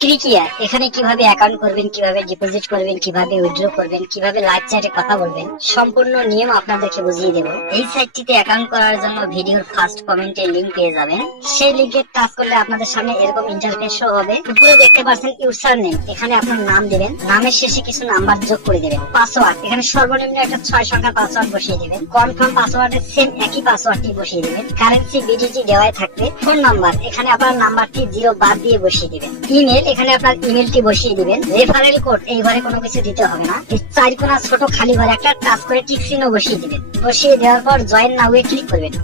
ক্রিকিয়ার এখানে কিভাবে অ্যাকাউন্ট করবেন, কিভাবে ডিপোজিট করবেন, কিভাবে উইথড্র করবেন, কিভাবে লাইভ চ্যাটে কথা বলবেন, সম্পূর্ণ নিয়ম আপনাদেরকে বুঝিয়ে দেব। এই সাইটটিতে অ্যাকাউন্ট করার জন্য ভিডিওর ফার্স্ট কমেন্টে লিংক পেয়ে যাবেন। সেই লিংকে টাচ করলে আপনাদের সামনে এরকম ইন্টারফেস শো হবে। উপরে দেখতে পাচ্ছেন ইউজার নেম, এখানে আপনার নাম দিবেন, নামের শেষে কিছু নাম্বার যোগ করে দিবেন। পাসওয়ার্ড এখানে সর্বনিম্ন একটা 6 সংখ্যার পাসওয়ার্ড বসিয়ে দিবেন। কনফার্ম পাসওয়ার্ডের সেম একই পাসওয়ার্ডটি বসিয়ে দিবেন। কারেন্সি বিটিজি দেওয়াই থাকবে। ফোন নাম্বার এখানে আপনার নাম্বারটি 0 বাদ দিয়ে বসিয়ে দিবেন। ইমেল এখানে আপনার ইমেলটি বসিয়ে দিবেন। রেফারেল কোড এই ঘরে কোনো কিছু দিতে হবে না। এই 4 কোণা ছোট খালি ঘরে একটা টাচ করে টিক চিহ্ন বসিয়ে দিবেন। বসিয়ে দেওয়ার পর জয়েন নাও এ ক্লিক করবেন।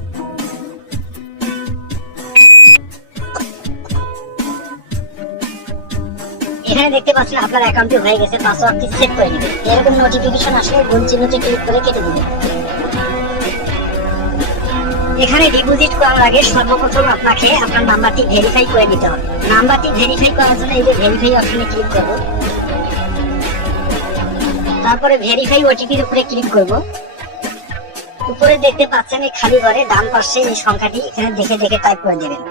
এখানে দেখতে পাচ্ছেন আপনার অ্যাকাউন্টটি হয়ে গেছে। পাসওয়ার্ডটি সেট করে নেবেন। এরকম নোটিফিকেশন আসলে গোল চিহ্নতে ক্লিক করে কেটে দিবেন। এখানে ডিপোজিট করার আগে সর্বপ্রথম আপনাকে আপনার নাম্বারটি ভেরিফাই করে নিতে হবে। নাম্বারটি ভেরিফাই করার জন্য এই যে ভেরিফাই অপশনে ক্লিক করব। তারপরে ভেরিফাই ওটিপির উপরে ক্লিক করব। উপরে দেখতে পাচ্ছেন এই খালি ঘরে ডান পাশে এই সংখ্যাটি এখানে দেখে দেখে টাইপ করে দেবেন।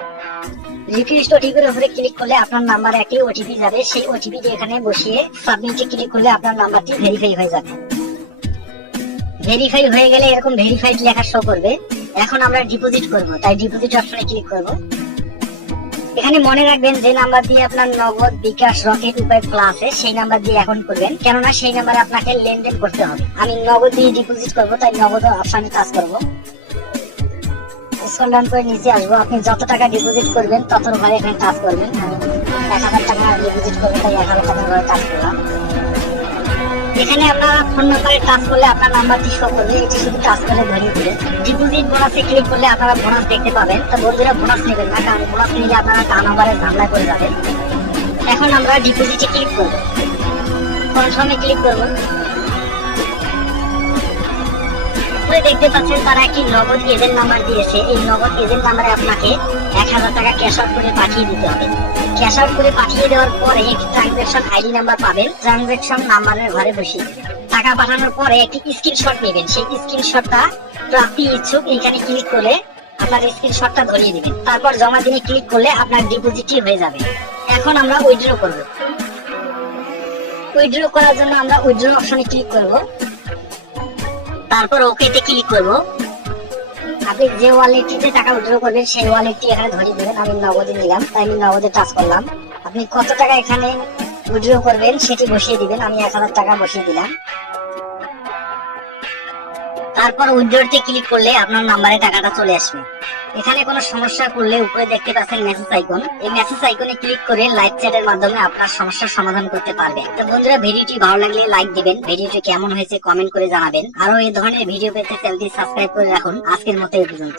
রিকোয়েস্ট ওটিপির উপরে ক্লিক করলে আপনার নাম্বারে একটি ওটিপি যাবে। সেই ওটিপিটি এখানে বসিয়ে সাবমিটে ক্লিক করলে আপনার নাম্বারটি ভেরিফাই হয়ে যাবে। ভেরিফাই হয়ে গেলে এরকম ভেরিফাইড লেখা শো করবে। এখন আমরা ডিপোজিট করব, তাই ডিপোজিট অপশনে ক্লিক করব। এখানে মনে রাখবেন যে নাম্বার দিয়ে আপনার নগদ, বিকাশ, রকেট, উপায় খোলা আছে সেই নাম্বার দিয়ে অ্যাকাউন্ট করবেন, কেননা সেই নাম্বারে আপনাকে লেনদেন করতে হবে। আমি নগদ দিয়ে ডিপোজিট করব, তাই নগদ অপশনে টাচ করব। স্ক্রল ডাউন করে নিচে আসবো। আপনি যত টাকা ডিপোজিট করবেন তত ঘরে এখানে টাচ করবেন। আমি 1000 টাকা ডিপোজিট করবো, তাই 1000 টাকার ঘরে টাচ করলাম। এখানে আপনার ফোন নাম্বারে টাচ করলে আপনার নাম্বারটি শো করবে। এটি শুধু টাচ করে ধরিয়ে দিবেন। ডিপোজিট বোনাসে ক্লিক করলে আপনারা বোনাস দেখতে পাবেন। তো বন্ধুরা বোনাস নেবেন না, কারণ বোনাস নিলে আপনারা নাম্বারে ঝামেলা করে যাবেন। এখন আমরা ডিপোজিটে ক্লিক করব, কনফার্মে ক্লিক করব। উপরে দেখতে পাচ্ছেন তারা একটি নগদ এজেন্ট নাম্বার দিয়েছে। এই নগদ এজেন্ট নাম্বারে আপনাকে 1000 টাকা ক্যাশ আউট করে পাঠিয়ে দিতে হবে। ক্যাশ আউট করে পাঠিয়ে দেওয়ার পরে একটি ট্রানজাকশন আইডি নাম্বার পাবেন। ট্রানজাকশন নাম্বারের ঘরে বসিয়ে দেবেন। টাকা পাঠানোর পরে একটি স্ক্রিনশট নেবেন। সেই স্ক্রিনশটটা প্রাপ্তি ইচ্ছুক এখানে ক্লিক করলে আপনার স্ক্রিনশটটা ধরিয়ে দিবেন। তারপর জমা দিনে ক্লিক করলে আপনার ডিপোজিটই হয়ে যাবে। এখন আমরা উইথড্র করব। উইথড্র করার জন্য আমরা উইথড্র অপশনে ক্লিক করব। তারপর ওকেতে ক্লিক করব। আপনি যে ওয়ালেটটিতে টাকা উইথড্র করবেন সেই ওয়ালেটটি এখানে ধরিয়ে দেবেন। আমি নগদে নিলাম, তাই আমি নগদে টাচ করলাম। আপনি কত টাকা এখানে উইথড্র করবেন সেটি বসিয়ে দিবেন। আমি 1000 টাকা বসিয়ে দিলাম। তারপর উইথড্রতে ক্লিক করলে আপনার নাম্বারে টাকাটা চলে আসবে। এখানে কোনো সমস্যা করলে উপরে দেখতে পাচ্ছেন মেসেজ আইকন। এই মেসেজ আইকনে ক্লিক করে লাইভ চ্যাটের মাধ্যমে আপনার সমস্যার সমাধান করতে পারবেন। তো বন্ধুরা, ভিডিওটি ভালো লাগলে লাইক দিবেন, ভিডিওটি কেমন হয়েছে কমেন্ট করে জানাবেন। আরো এই ধরনের ভিডিও পেতে চ্যানেলটি সাবস্ক্রাইব করে রাখুন। আজকের মতো এই পর্যন্ত।